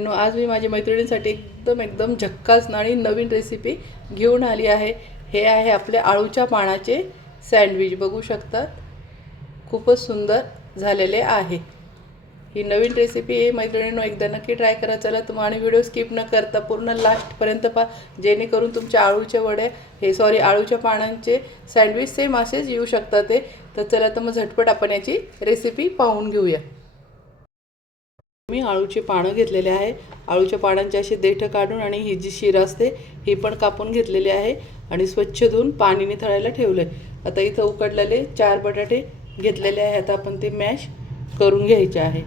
आज मी माझ्या मैत्रिणींसाठी एकदम झक्कास आणि नवीन रेसिपी घेऊन आली आहे। हे आहे आपले आळूच्या पानाचे सँडविच। बघू शकतात, खूपच सुंदर झालेले आहे। ही नवीन रेसिपी आहे मैत्रिणींनो, एकदा नक्की ट्राय करा। चला तुम्हाला व्हिडिओ स्किप न करता पूर्ण लास्टपर्यंत पहा, जेणेकरून तुमच्या आळूचे वडे आळूच्या पानांचे सँडविच सेम असेच येऊ शकतात ते। तर चला तर मग झटपट आपण याची रेसिपी पाहून घेऊया। मी आळूचे पानं घेतलेले आहे। आळूच्या पानांचे असे देठ काढून आणि ही जी शीर असते ही पण कापून घेतलेली आहे आणि स्वच्छ धुवून पाणी निथळायला ठेवले। आता इथं उकडलेले 4 बटाटे घेतलेले आहे। आता आपण ते मॅश करून घ्यायचे आहे।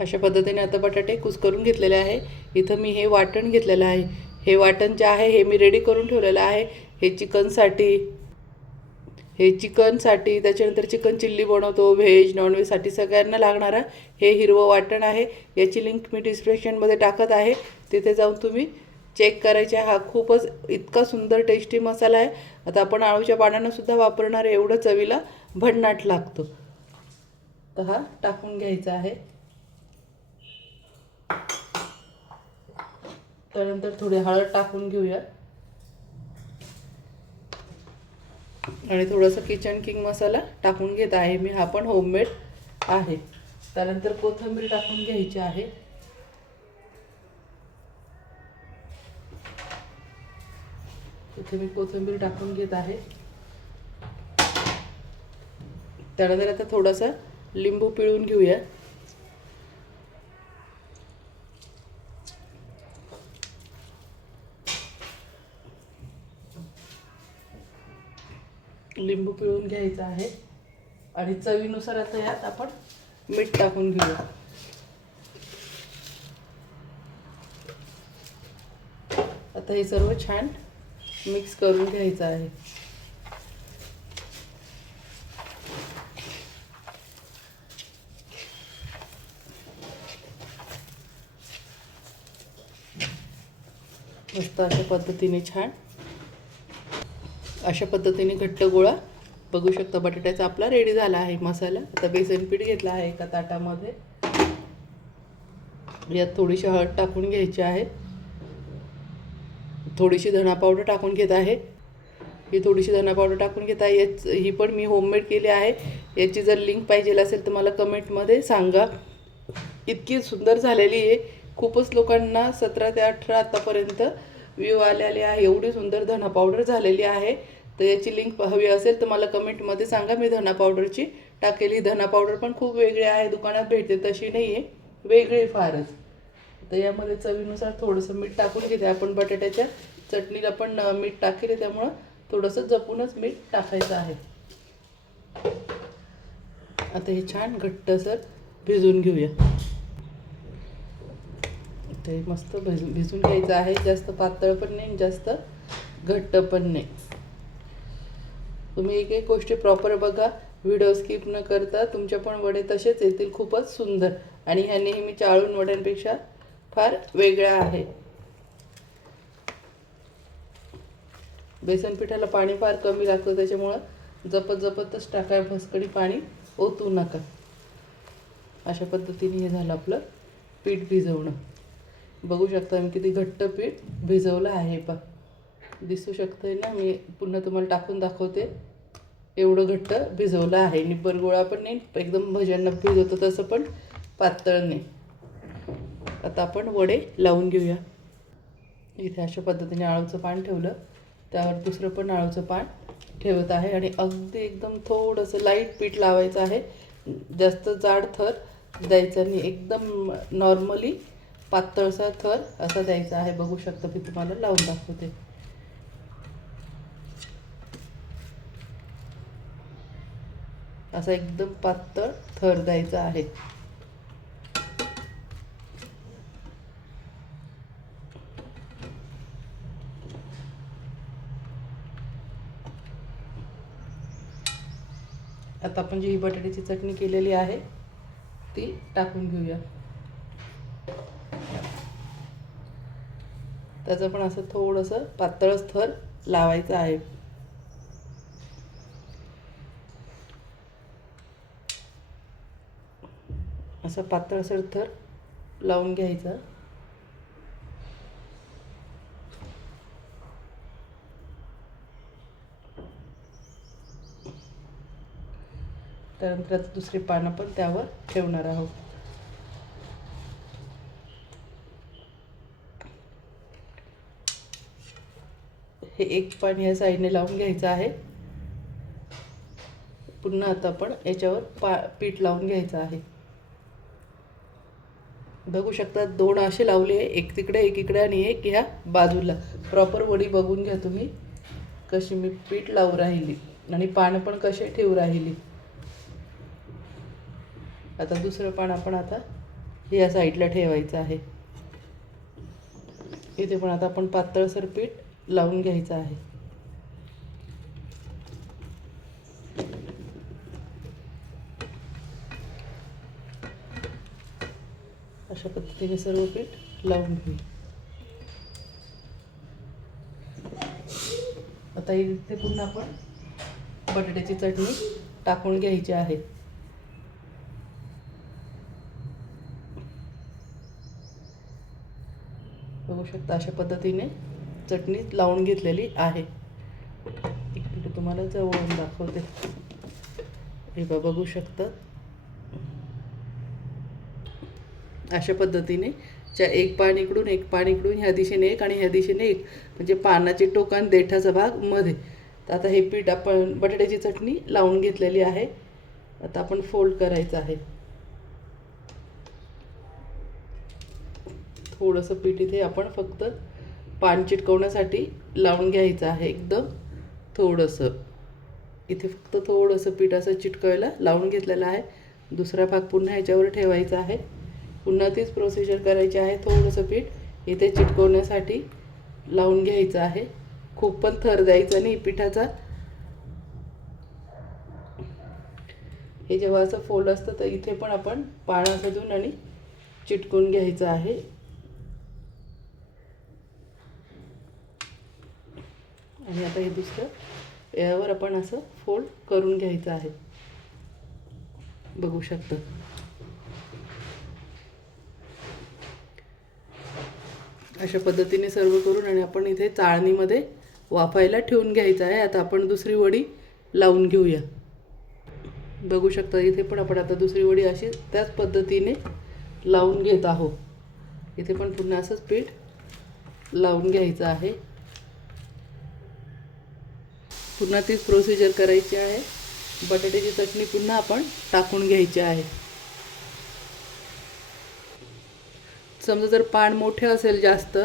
अशा पद्धतीने आता बटाटे कुस्करून घेतलेले आहे। इथं मी हे वाटण घेतलेलं आहे। हे वाटण जे आहे हे मी रेडी करून ठेवलेलं आहे। हे चिकनसाठी त्याच्यानंतर चिकन चिल्ली बनवतो, व्हेज नॉनव्हेजसाठी सगळ्यांना लागणारा हे हिरवं वाटण आहे। याची लिंक मी डिस्क्रिप्शनमध्ये टाकत आहे, तिथे जाऊन तुम्ही चेक करायचे। हा खूपच इतका सुंदर टेस्टी मसाला आहे। आता आपण आळूच्या पानांना सुद्धा वापरणार, एवढं चवीला भन्नाट लागतो। तर हा टाकून घ्यायचा आहे। त्यानंतर थोडी हळद टाकून घेऊया आणि थोडासा किचन किंग मसाला टाकून घेत आहे मी, हा पण होममेड आहे। त्यानंतर कोथिंबीर टाकून घ्यायची आहे। इथे मी कोथिंबीर टाकून घेत आहे। त्यानंतर आता थोडासा लिंबू पिळून घेऊया। लिंबू पिळून घ्यायचा आहे आणि चवीनुसार आता यात आपण मीठ टाकून घेऊया। आता हे सर्व छान मिक्स करून घ्यायचं आहे। मस्त अशा पद्धतीने अशा पद्धतीने घट्ट गोळा बघू शकता बटाट्याचा आपला रेडी झाला आहे मसाला। आता बेसन पीठ घेतला आहे एका ताटामध्ये, यात थोडीशी हळद टाकून घ्यायची आहे। थोडीशी धना पावडर टाकून घेत आहे। ही थोडीशी धना पावडर टाकून घेत आहे। ही पण मी होममेड केली आहे। याची जर लिंक पाहिजे असेल तर मला कमेंटमध्ये सांगा। इतकी सुंदर झालेली आहे, खूपच लोकांना 17 ते 18 आतापर्यंत व्ह्यू आलेले आहे। एवढी सुंदर धना पावडर झालेली आहे। तर याची लिंक हवी असेल तर मला कमेंटमध्ये सांगा, मी धना पावडरची टाकेल। ही धना पावडर पण खूप वेगळी आहे, दुकानात भेटते तशी नाही आहे, वेगळी फारच। तर यामध्ये चवीनुसार थोडंसं मीठ टाकून घेते। आपण बटाट्याच्या चटणीला पण मीठ टाकेल, त्यामुळं थोडंसं जपूनच मीठ टाकायचं आहे। आता हे छान घट्टसर भिजवून घेऊया। ते मस्त भिजून घ्यायचं आहे, जास्त पातळ पण नाही जास्त घट्ट पण नाही। तुम्ही एक एक गोष्टी प्रॉपर बघा, व्हिडिओ स्किप न करता, तुमच्या पण वडे तसेच येतील खूपच सुंदर। आणि ह्या नेहमीच्या आळून वड्यांपेक्षा फार वेगळा आहे। बेसन पिठाला पाणी फार कमी लागतं, त्याच्यामुळं जपतच टाका, भसकडी पाणी ओतू नका। अशा पद्धतीने हे झालं आपलं पीठ भिजवणं। बघू शकता मी किती घट्ट पीठ भिजवलं आहे। दिसू शकतंय ना, मी पुन्हा तुम्हाला टाकून दाखवते। एवढं घट्ट भिजवलं आहे, निब्बर गोळा पण नाही, एकदम भज्यांना भिजवतो तसं पण पातळ नाही। आता आपण वडे लावून घेऊया। इथे अशा पद्धतीने आळूचं पान ठेवलं, त्यावर दुसरं पण आळूचं पान ठेवत आहे आणि अगदी एकदम थोडंसं लाईट पीठ लावायचं आहे, जास्त जाड थर द्यायचा नाही, एकदम नॉर्मली पातळसा थर असा द्यायचा आहे। बघू शकता मी तुम्हाला लावून दाखवते। असा एकदम पातळ थर द्यायचा आहे। आता आपण जी बटाट्याची चटणी केलेली आहे ती टाकून घेऊया। त्याचं पण असं थोडंसं पातळच थर लावायचं आहे। असा पातळसर थर लावून घ्यायचा. त्यानंतर आता दुसरी पानं पण त्यावर ठेवणार आहोत. हे एक पान या साईडने लावून घ्यायचं आहे. पुन्हा आता आपण याच्यावर पीठ लावून घ्यायचं आहे. बघू शकता 2 असे लावले, एक तिकडे एक इकडे आणि एक ह्या बाजूला. प्रॉपर वडी बघून घ्या तुम्ही कशी मी पीठ लावून राहिली आणि पानं पण कसे ठेवू राहिली. आता दुसरं पान आपण आता या साईडला ठेवायचं आहे. इथे पण आता आपण पातळसर पीठ लावून घ्यायचं आहे. अशा पद्धतीने सर्व पीठ लावून घेऊ. आता इथे पुन्हा आपण बटाट्याची चटणी टाकून घ्यायची आहे. बघू शकता अशा पद्धतीने चटणी लावून घेतलेली आहे. एक मिनिट तुम्हाला जवळून दाखवते. हे बघू शकता अशा पद्धतीने एक पान इकडून एक पान इकडून, ह्या दिशेने एक आणि ह्या दिशेने एक, म्हणजे पानाचे टोकान देठाचा भाग मध्ये. तर आता हे पीठ आपण बटाट्याची चटणी लावून घेतलेली आहे. आता आपण फोल्ड करायचं आहे. थोडंसं पीठ इथे आपण फक्त पान चिटकवण्यासाठी लावून घ्यायचं आहे. एकदम थोडंसं इथे फक्त थोडंसं पीठ असं चिटकवायला लावून घेतलेलं आहे. दुसरा भाग पुन्हा ह्याच्यावर ठेवायचा आहे. पुन्हा तीच प्रोसिजर करायची आहे. थोडंसं पीठ इथे चिटकवण्यासाठी लावून घ्यायचं आहे. खूप पण थर द्यायचा नाही पिठाचा. हे जेव्हा असं फोल्ड असतं तर इथे पण आपण पान असं देऊन आणि चिटकून घ्यायचं आहे. आणि आता हे दुसरं यावर आपण असं फोल्ड करून घ्यायचं आहे. बघू शकता अशा पद्धतीने सर्व करून आणि आपण इथे चाळणीमध्ये वाफायला ठेवून घ्यायचं आहे. आता आपण दुसरी वडी लावून घेऊया. बघू शकता इथे पण आपण आता दुसरी वडी अशी त्याच पद्धतीने लावून घेत आहोत. इथे पण पुन्हा असंच पीठ लावून घ्यायचं आहे. पुन्हा तीच प्रोसिजर करायची आहे. बटाट्याची चटणी पुन्हा आपण टाकून घ्यायची आहे. समजा जर पान मोठे असेल जास्त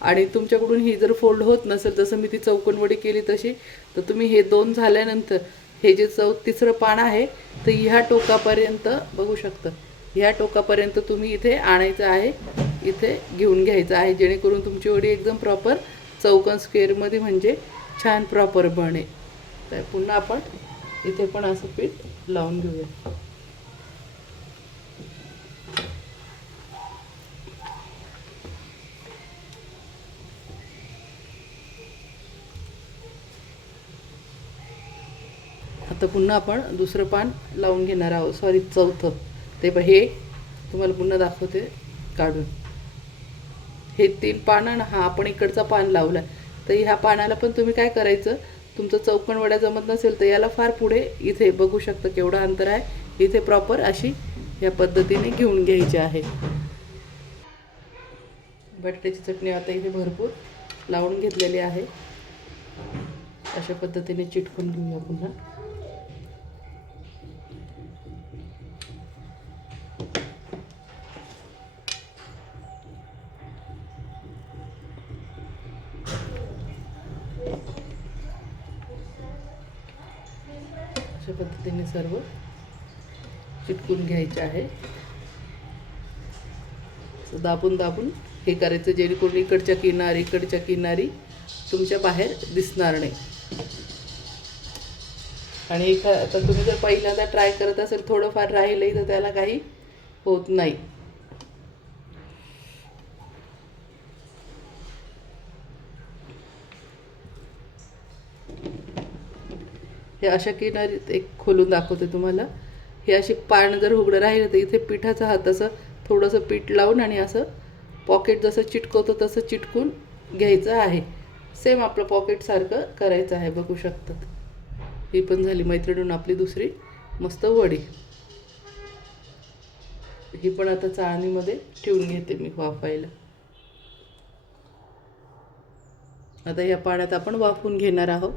आणि तुमच्याकडून ही जर फोल्ड होत नसेल, जसं मी ती चौकोन वडी केली तशी, तर तुम्ही हे 2 झाल्यानंतर हे जे तिसरं पान आहे तर ह्या टोकापर्यंत बघू शकता, ह्या टोकापर्यंत तुम्ही इथे आणायचं आहे. इथे घेऊन घ्यायचं आहे, जेणेकरून तुमची वडी एकदम प्रॉपर चौकोन स्क्वेअरमध्ये म्हणजे छान प्रॉपर बनेल. तर पुन्हा आपण इथे पण असं पीठ लावून घेऊया. आता पुन्हा आपण दुसरं पान लावून घेणार आहोत. सॉरी, चौथं. ते हे तुम्हाला पुन्हा दाखवते काढून. हे 3 पानं ना, हा आपण इकडचा पान लावला. तर ह्या पानाला पण तुम्ही काय करायचं, तुमचं चौकोन वड्या जमत नसेल तर याला फार पुढे इथे बघू शकता केवढं अंतर आहे. इथे प्रॉपर अशी या पद्धतीने घेऊन घ्यायची आहे. बटाट्याची चटणी आता इथे भरपूर लावून घेतलेली आहे. अशा पद्धतीने चिटकून घेऊया पुन्हा. अशा पद्धतीने सर्व चिटकून घ्यायचे आहे. दाबून दाबून हे करायचं, जेणेकरून इकडच्या किनारी तुमच्या बाहेर दिसणार नाही. आणि आता तुम्ही जर पहिल्यांदा ट्राय करत असेल, थोडंफार राहिलंही तर त्याला काही होत नाही. हे अशा किनारीत एक खोलून दाखवते तुम्हाला. हे अशी पान जर उघडं राहिलं तर इथे पिठाचा हात असं थोडंसं पीठ लावून आणि असं पॉकेट जसं चिटकवतो तसं चिटकून घ्यायचं आहे. सेम आपलं पॉकेटसारखं करायचं आहे. बघू शकतात. ही पण झाली मैत्रिणीनं आपली दुसरी मस्त वडी. ही पण आता चाळणीमध्ये ठेवून घेते मी वाफायला. आता या पाण्यात आपण वाफवून घेणार आहोत.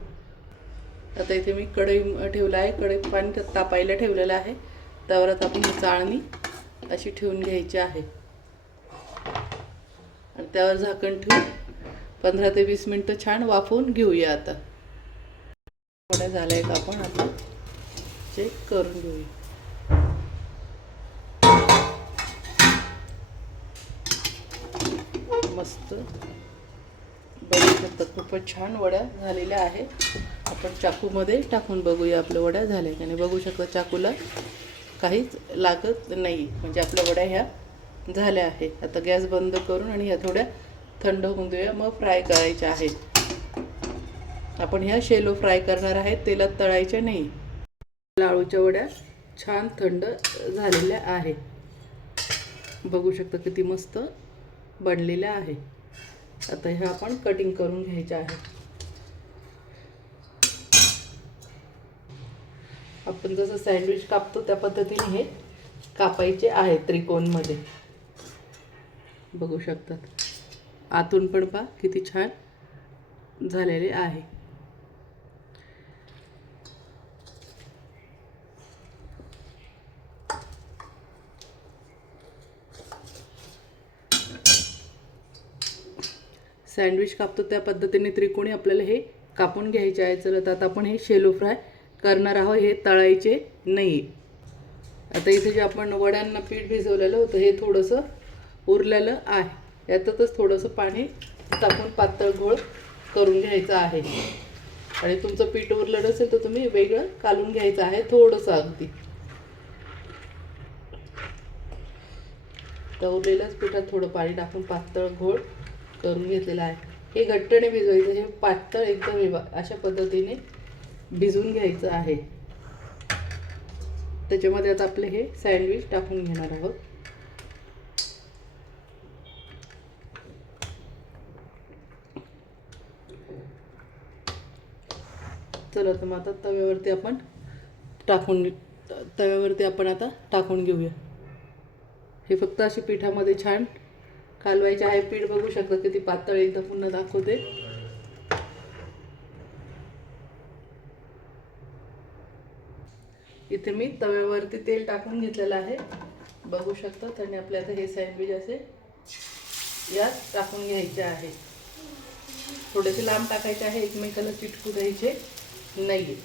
आता इथे मी कढई ठेवला आहे. कढईत पाणी तापायला ठेवलेलं आहे. त्यावर आता आपण ही चाळणी अशी ठेवून घ्यायची आहे आणि त्यावर झाकण ठेवून 15 ते 20 मिनिटं छान वाफवून घेऊया. आता वड्या झाल्या आहेत. आपण आता चेक करून घेऊया. मस्त बघू शकता खूपच छान वड्या झालेल्या आहेत. आपण चाकूमध्ये टाकून बघूया आपल्या वड्या झाल्या की नाही. बघू शकता चाकूला काहीच लागत नाही. म्हणजे आपल्या वड्या ह्या झाल्या आहेत. आता गॅस बंद करून आणि ह्या थोड्या थंड होऊन देऊया. मग फ्राय करायच्या आहेत. आपण ह्या शेलो फ्राय करणार आहेत, तेलात तळायच्या नाही. लाडूच्या वड्या छान थंड झालेल्या आहेत. बघू शकता किती मस्त बनलेल्या आहे. आता ह्या आपण कटिंग करून घ्यायच्या आहेत. आपण जसं सँडविच कापतो त्या पद्धतीने हे कापायचे आहेत त्रिकोणमध्ये. बघू शकतात. आतून पण पहा किती छान झालेले आहे. सँडविच कापतो त्या पद्धतीने त्रिकोणी आपल्याला हे कापून घ्यायचे आहे. चला आता आपण हे शेलो फ्राय करणार आहोत. हे तळायचे नाही. आता इथे जे आपण वड्यांना पीठ भिजवलेलं होतं हे थोडंसं उरलेलं आहे. यातच थोडंसं पाणी टाकून पातळ घोळ करून घ्यायचा आहे. आणि तुमचं पीठ उरलं नसेल तर तुम्ही वेगळं काढून घ्यायचं आहे थोडंसं अगदी. तर उरलेल्याच पिठात थोडं पाणी टाकून पातळ घोळ करून घेतलेला आहे. हे घट्टने भिजवायचं. हे पातळ एकदम अशा पद्धतीने भिजवून घ्यायचं आहे. त्याच्यामध्ये आता आपले हे सँडविच टाकून घेणार आहोत. चला तर मग आता तव्यावरती आपण आता टाकून घेऊया. हे फक्त अशी पिठामध्ये छान कालवायचे आहे. पीठ बघू शकता किती पातळ एकदम. पुन्हा दाखवते. इथे मी तव्यावरती तेल टाकून घेतलेलं आहे. बघू शकता. आणि आपले आता हे सँडविच असे यात टाकून घ्यायचे आहे. थोडेसे लांब टाकायचे आहे. एकमेकाला चिटकू द्यायचे नाही.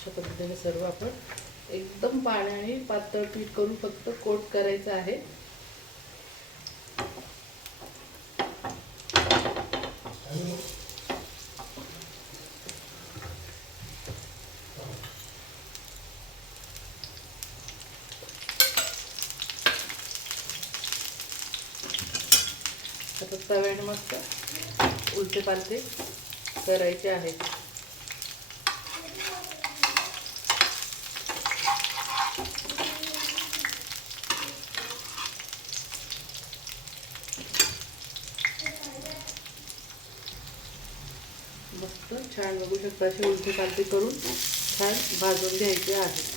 अशा पद्धतीने सर्व आपण एकदम पाण्याने पातळ पीठ करून फक्त कोट करायचं आहे. आता तव्याने मस्त उलटे पालटे करायचे आहेत. मस्त छान बघू शकता. असे उलटे पालटे करून छान भाजून घ्यायचे आहे.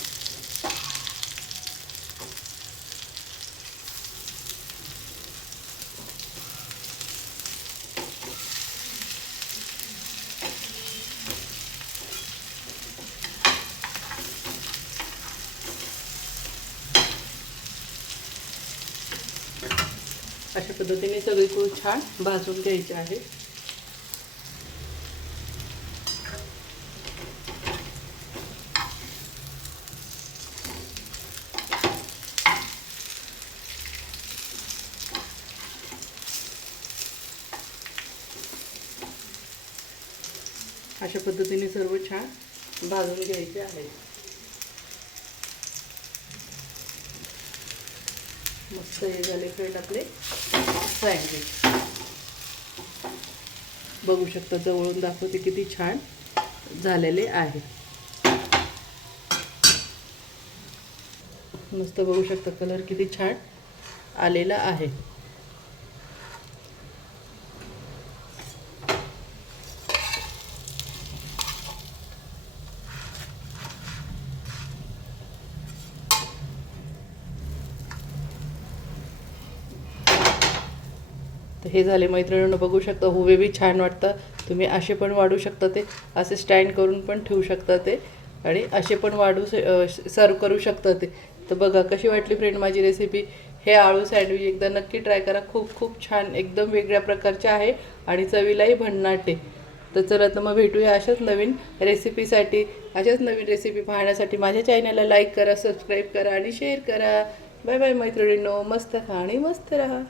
अशा पद्धतीने सगळीकडून छान भाजून घ्यायचे आहे. अशा पद्धतीने सर्व छान भाजून घ्यायचे आहे. मस्त हे झाले फ्रेंड आपले सँडविच. बघू शकता, जवळून दाखवते किती छान झालेले आहे. मस्त बघू शकता, कलर किती छान आलेला आहे. तर हे झाले मैत्रिणींनो, बघू शकता हुबे बी छान वाटतं. तुम्ही असे पण वाढू शकता, ते असे स्टँड करून पण ठेवू शकता ते, आणि असे पण सर्व करू शकता ते. तर बघा कशी वाटली फ्रेंड माझी रेसिपी. हे आळू सँडविच एकदा नक्की ट्राय करा. खूप खूप छान, एकदम वेगळ्या प्रकारचे आहे आणि चवीलाही भन्नाट आहे. तर चला, तर मग भेटूया अशाच नवीन रेसिपीसाठी. अशाच नवीन रेसिपी पाहण्यासाठी माझ्या चॅनलला लाईक करा, सबस्क्राईब करा आणि शेअर करा. बाय बाय मैत्रिणींनो, मस्त खा आणि मस्त राहा.